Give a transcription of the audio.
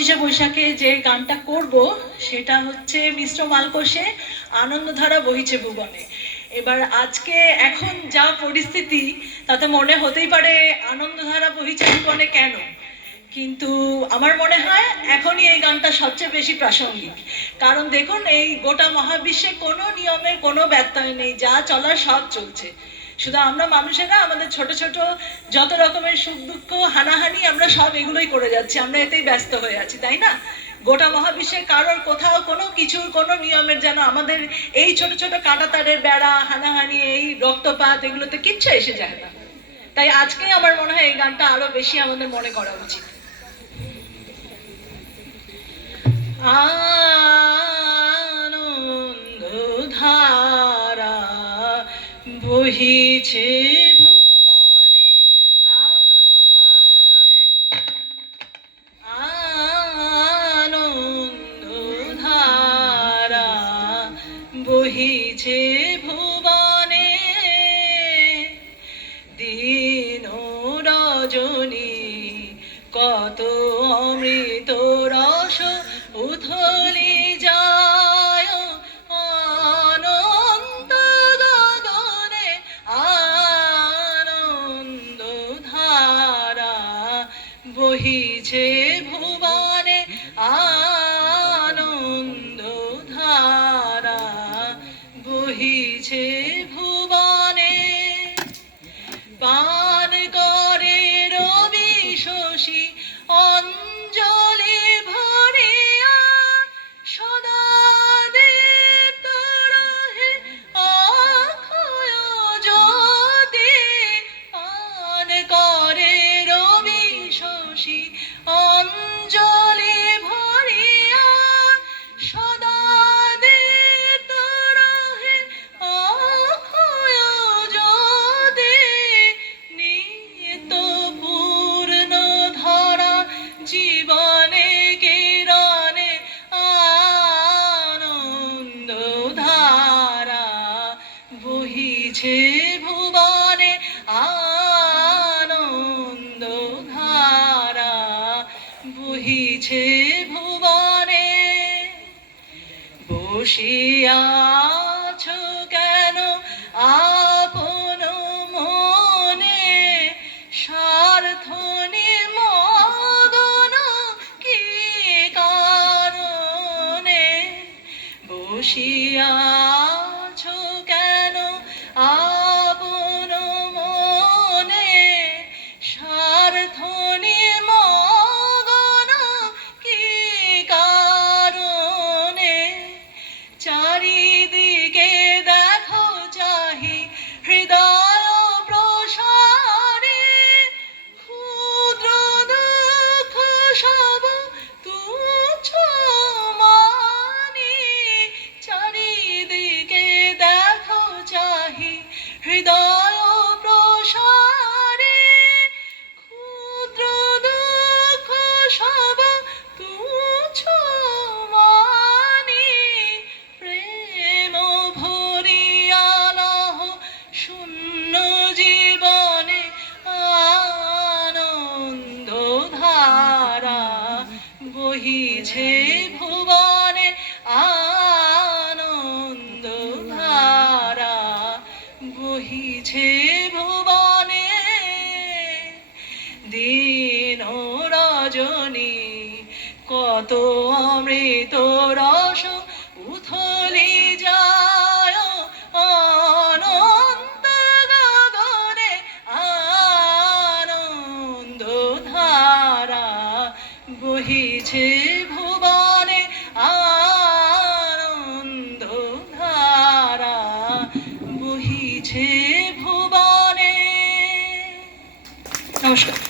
25শে বৈশাখে যে গানটা করব সেটা হচ্ছে মিশ্র মালকোষে আনন্দধারা বহিছে ভুবনে। এবার আজকে এখন যা পরিস্থিতি তাতে মনে হতেই পারে আনন্দধারা বহিছে ভুবনে কেন, কিন্তু আমার মনে হয় এখনই এই গানটা সবচেয়ে বেশি প্রাসঙ্গিক। কারণ দেখুন, এই গোটা মহাবিশ্বে কোনো নিয়মের কোনো ব্যত্যয় নেই, যা চলার সব চলছে। শুধু আমরা মানুষেরা আমাদের ছোট ছোট যত রকমের সুখ দুঃখ হানাহানি আমরা সব এগুলোই করে যাচ্ছি, আমরা এতেই ব্যস্ত হয়ে আছি, তাই না? গোটা মহাবিশ্বে কারোর কোথাও কোনো কিছুর কোনো নিয়মের যেন আমাদের এই ছোট ছোট কাঁটাতারের বেড়া হানাহানি এই রক্তপাত এগুলোতে কিচ্ছু এসে যায় না। তাই আজকে আমার মনে হয় এই গানটা আরো বেশি আমাদের মনে করা উচিত। আনন্দধারা বহিছে ভুবনে, আনন্দধারা বহিছে ভুবনে, দিন রজনী কত অমৃত রস উথলি যায় অনন্ত গগনে, আনন্দধারা বহিছে ভুবনে, আনন্দধারা বহিছে ভুবনে। পান করে রবি শশী অঞ্জলি ভরিয়া, সদা দীপ্ত রহে অক্ষয় জ্যোতি। পান করে রবি শশী অঞ্জলি ভরিয়া, সদা দীপ্ত রহে অক্ষয় জ্যোতি। নিত্য পূর্ণ ধরা জীবনে কিরণে, আনন্দধারা বহিছে ভুবনে, আনন্দধারা বহিছে ভুবনে। বসিয়াছ কেন আপন মনে, স্বার্থ নিমগ্ন কি কারণে? বসিয়াছ কেন আপন মনে, স্বার্থ নিমগ্ন কি কারণে? চারিদিকে দেখো চাহি হৃদয় প্রসারে, ক্ষুদ্র দুঃখ সব তুচ্ছ মানি। চারিদিকে দেখো চাহি হৃদয় প্রসারে, ক্ষুদ্র দুঃখ সব তুচ্ছ মানি। প্রেম ভরিয়া লহ শূন্য জীবনে, আনন্দধারা বহিছে ভুবনে, আনন্দধারা বহিছে ভুবনে। দিন রজনী কত অমৃত রস উথলি যায় অনন্ত গগনে, আনন্দধারা বহিছে ভুবনে, আনন্দধারা বহিছে ভুবনে। নমস্কার।